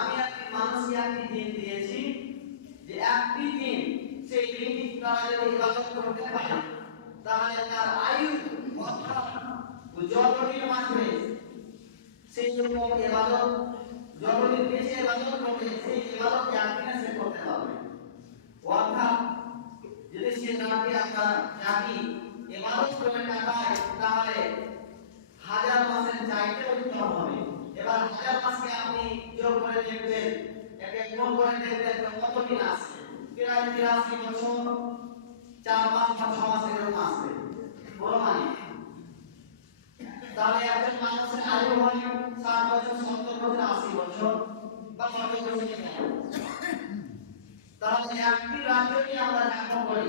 আমি একটি মানুষকে একটি দিন দিয়েছি, যে একটি দিন সেই দিনটি তারা যদি ইবাদত করতে পারে তাহলে তার আয়ু অর্থাৎ যতদিন বাঁচবে সেই জন্য ইবাদত যতদিন বেঁচে ইবাদত করবে সেই ইবাদত একদিনে সে করতে পারবে। অর্থাৎ যদি সে নাকি আমরা জানি ইবাদত করে কাটায় তাহলে 1000 মাসের চাইতে উত্তম হবে। এবার 1000 মাসকে আপনি যোগ করে দেখবেন, একে গুণ করে দেখবেন কত দিন আসে, প্রায় 83 বছর 4 মাস বা 6 মাস এরকম আসবে বড় মানে। তাহলে একজন মানুষের আয়ু হয় 60 বছর, 70 বছর, 80 বছর বা 90 বছর। তাহলে একটি রাজ্যকে আমরা ধ্যান করি,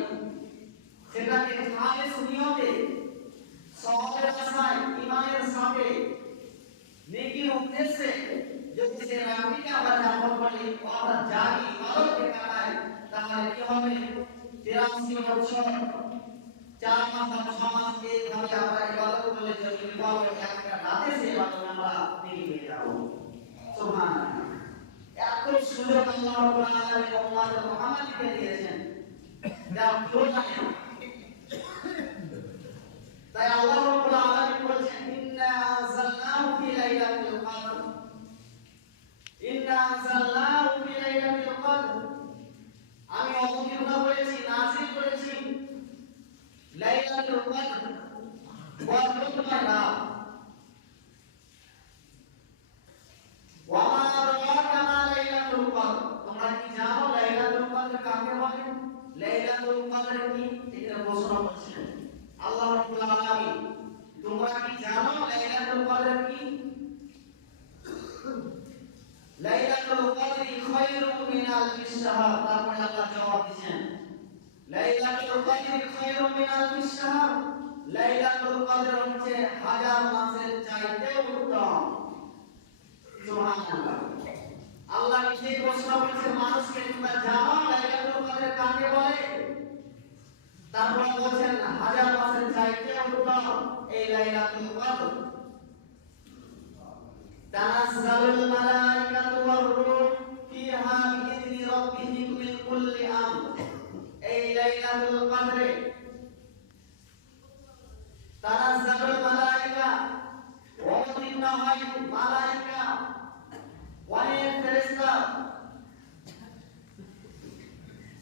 সেটাকে খালেস নিয়তে সওয়াবের আশায় ঈমানের সাথে নেকির উদ্দেশ্যে যদি সে রাত্রিকে আমরা ধ্যান করি অর্থাৎ জানি ইবাদতকে কাটাই তাহলে কি হবে? 83 বছর 4 মাস বা 6 মাস এইভাবে আমরা ইবাদত করলে যদি পাবো একটা রাতে সে ইবাদত আমরা নেকি পেয়ে যাব। সুবহানাল্লাহ। এত সুযোগ আল্লাহ রাব্বুল আলামিন উম্মত মুহাম্মাদকে দিয়েছেন যা কেউ জানে না। তাই আল্লাহ রাব্বুল আলামিন বলেছেন ইন্না আনজালনাহু ফি লাইলাতিল কদর, ইন্না আনজালনাহু ফি লাইলাতিল কদর, আমি অবতীর্ণ করেছি, নাযিল করেছি লাইলাতুল কদর, বরকতময় রাত। ওয়া মা আদরাকা মা লাইলাতুল কদর, তোমরা কি জানো লাইলাতুল কদর কাকে বলে? লাইলাতুল কদর কি? এটা প্রশ্ন করছেন আল্লাহ রাব্বুল আলামিন, তোমরা কি জানো লাইলাতুল কদর কি? লাইলাতুল কদরি খায়রুম মিন আলফি শাহর। তারপরে আল্লাহ জবাব দিয়েছেন লাইলাতুল কদরি খায়রুম মিন আলফি শাহর, লাইলাতুল কদর হচ্ছে 1000 মাসের চাইতে উত্তম। সুবহানাল্লাহ। আল্লাহ নিজে প্রশ্ন করেছে মানুষকে, তোমরা জানো লাইলাতুল কদর কাকে বলে? তারপর বলেন 1000 মাসের চাইতে উত্তম এই লাইলাতুল কদর। তানাজ্জালুল মালাইকাতু ওয়ার রূহ ফিহা বিইذনি রাব্বিহিম মিন কুল্লি আমর। এই লাইলাতুল কদরে তানাজ্জালুল মালাইকা, অবতীর্ণ হয় মালাইকা, অনেক ফেরেশতা,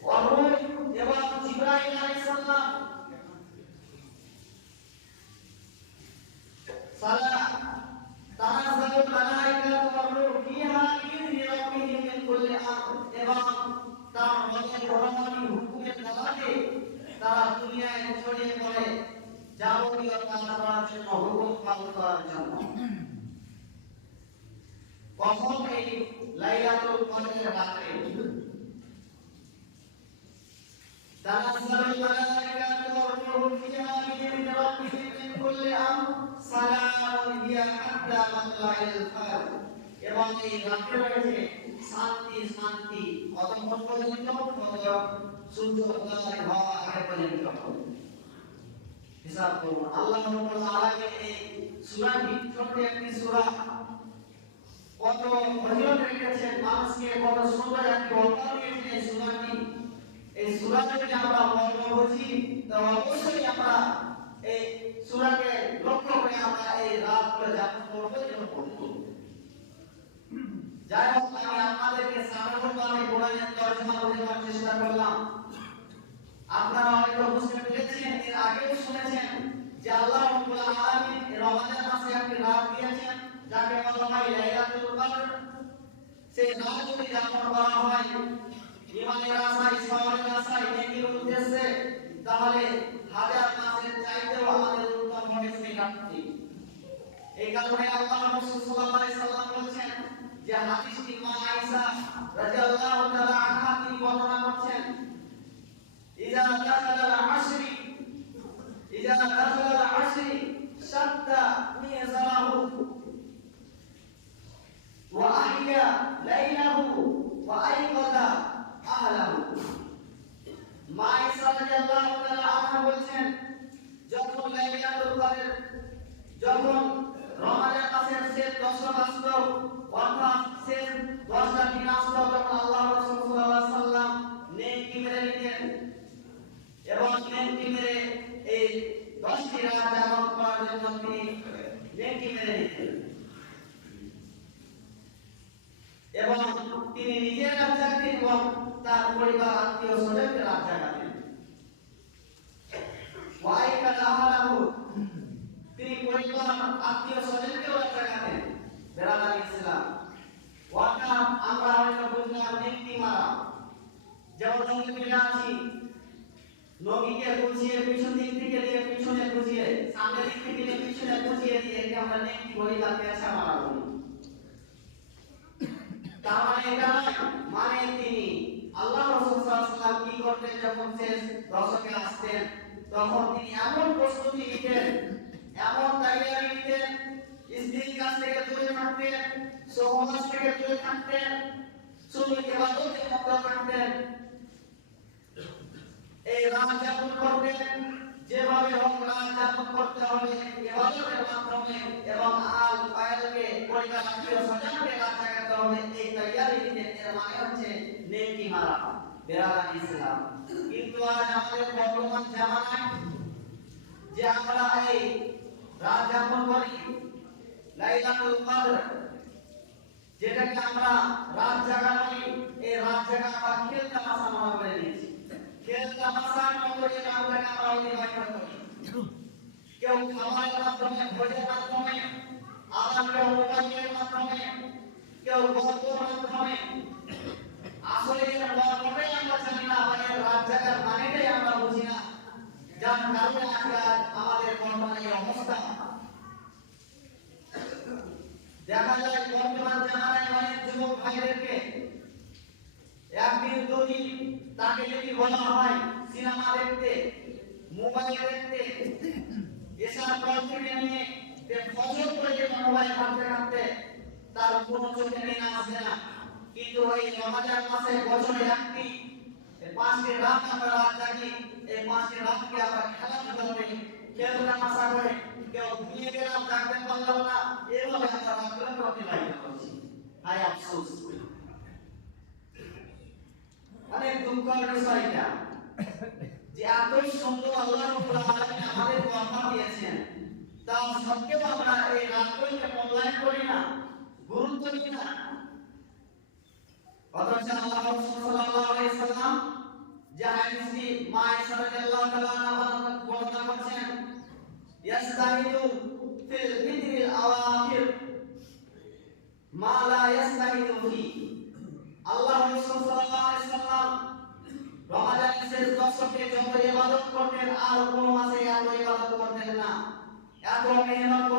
ওয়ার রূহ এবং জিবরাইল আলাইহিস সালাম, সালাম তানাজ্জালুল মালাইকাতু ওয়ার রূহ ফিহা বিইذনি রাব্বিহিম মিন কুল্লি আমর, এবং তার রবের পরমাণু হুকুমের দাওয়াতে তারা দুনিয়ায় ছড়িয়ে পড়ে যাবতীয় কাজ করার জন্য, হুকুম পালন করার জন্য। কখন এই লাইলাতুল কদরের রাতে তানাজ্জালুল মালাইকাতু ওয়ার রূহ ফিহা বিইذনি রাব্বিহিম মিন কুল্লি আমর সালামুন হিয়া হাত্তা মাতলাইল ফাজর, এবং এই রাতে রয়েছে শান্তি শান্তি কতক্ষণ পর্যন্ত? সূর্য উদয় হওয়ার আগে পর্যন্ত। হিসাব করুন আল্লাহ রাব্বুল আলামিন এই সূরাটি ছোট একটি সূরা কত ফজিলত রেখেছেন, মানুষকে কত সুন্দর একটি অবদান দিয়েছেন এই সূরাটি। এই সূরা যদি আমরা মর্ম বুঝি তবে অবশ্যই আমরা এই সূরাকে লক্ষ্য করে আমরা এই রাতগুলো যাপন করবো এবং পড়ব। যাই হোক, আমি আপনাদেরকে সাধারণভাবে কোরআনের তরজমা বোঝানোর চেষ্টা করলাম। আপনারা হয়তো বুঝতে পেরেছেন, এর আগেও শুনেছেন যে আল্লাহ রাব্বুল আলামিন রমজান মাসে একটি রাত দিয়েছেন যাকে বলা হয় লাইলাতুল কদর। সেই রাত যদি যাপন করা হয় ঈমানের আশায়, সওয়াবের আশায়, নেকির উদ্দেশ্যে, তাহলে 1000 মাসের চাইতেও আমাদের উত্তম হবে সেই রাতটি। এই কারণে আল্লাহ রাসূল সাল্লাল্লাহু আলাইহি সাল্লাম বলেছেন যে হাদিসটি মা আয়েশা রাদিয়াল্লাহু তাআলা আনহা তিনি বর্ণনা করছেন, ইযা দাখালাল আশরি, ইযা দাখালাল আশরি শাদ্দা মিযারাহু ওয়া আহইয়া লাইলাহু ওয়া আইকাযা আহলাহু। মা আয়েশা রাদিয়াল্লাহু তাআলা আনহা বলেন, যখন লাইলাতুল কদর, যখন রমজান মাসের শেষ 10 আসলো, অর্থাৎ শেষ 10টা এবং তিনি নিজে রাত জাগতেন এবং তার পরিবার আত্মীয় স্বজনকে রাত জাগাতেন। ওয়াইকাদা আহলাহু, তিনি পরিবার আত্মীয় স্বজনকেও রাত জাগাতেন। বেরাদার ইসলাম ওয়াকা আমরা হয়তো বুঝলাম নেকি মারা, যেমন নবী বলে আছি নবীকে বুঝিয়ে পিছন দিক থেকে দিয়ে পিছনে বুঝিয়ে, সামনের দিক থেকে দিয়ে পিছনে বুঝিয়ে দিয়ে একে আমরা নেকি বলি বা পেঁচা মারা বলি। তার মানে এটা মানে তিনি আল্লাহ রাসূল সাল্লাল্লাহু আলাইহি ওয়াসাল্লাম কি করতেন যখন শেষ দশকে আসতেন তখন তিনি এমন প্রস্তুতি নিতেন, এমন তৈরি নিতেন, স্ত্রীর কাছ থেকে দূরে থাকতেন, সমাজ থেকে দূরে থাকতেন, শুধু ইবাদতে মগ্ন থাকতেন। এই রাত যাপন করবেন যেভাবে হোক রাত যাপন করতে হবে ইবাদতের মাধ্যমে এবং আল ফায়লকে পরিবার আত্মীয় স্বজনকে রাত জাগাতে হবে। এই তৈরি নিতেন, এর মানে হচ্ছে নেকি মারা। বেরাদার ইসলাম কিন্তু আজ আমাদের বর্তমান জামানায় যে আমরা এই রাত যাপন করি লাইলাতুল কদর, যেটাকে আমরা রাত জাগা বলি, এই রাত জাগা আমরা খেল তামাশা মনে করে নিয়েছি। খেল তামাশার মধ্যে রাতটাকে আমরা অতিবাহিত করি। কেউ খাবারের মাধ্যমে, ভোজের মাধ্যমে, আবার কেউ মোবাইলের মাধ্যমে, কেউ গল্পের মাধ্যমে। আসলে এর মর্মটাই আমরা জানি না, বা এর রাত জাগার মানেটাই আমরা বুঝি না, যার কারণে আজকে আমাদের বর্তমানে এই অবস্থা। দেখা যায় বর্তমান জামানায় অনেক যুবক ভাইদেরকে একদিন দুদিন তাকে যদি বলা হয় সিনেমা দেখতে, মোবাইল দেখতে, এসব পর থেকে নিয়ে ফজর পর্যন্ত মোবাইল ঘাঁটতে ঘাঁটতে তার কোনো চোখে নিয়ে আসবে না। কিন্তু ওই রমজান মাসে বছরে একটি 5টি রাত আমরা রাত জাগি, এই 5টি রাতকে আমরা খেলাধুলা করে, খেল তামাশা করে, কেউ ঘুমিয়ে গেলাম জাগতে পারলাম না, এভাবে আমরা রাতগুলোকে অতিবাহিত করছি। হায় আফসোস, অনেক দুঃখের বিষয় এটা যে এতই সুন্দর আল্লাহ রাব্বুল আলামিন আমাদের কথা দিয়েছেন, তা সত্ত্বেও আমরা এই রাতগুলোকে মূল্যায়ন করি না, গুরুত্ব দিই না। অথচ আল্লাহ রাসূল সাল্লাল্লাহু আলাইহি সাল্লাম যে হাদিসটি মা আয়েশা রাদিয়াল্লাহু তাআলা আনহা বর্ণনা করেছেন, ইয়াস্তাহিদু ফিল বিদরিল আওয়াখির মা লা ইয়াস্তাহিদু ফি। আল্লাহ রাসূল সাল্লাল্লাহু আলাইহি সাল্লাম রমাদানের শেষ দশকে যত ইবাদত করতেন আর কোন মাসে এত ইবাদত করতেন না, এত মেহনত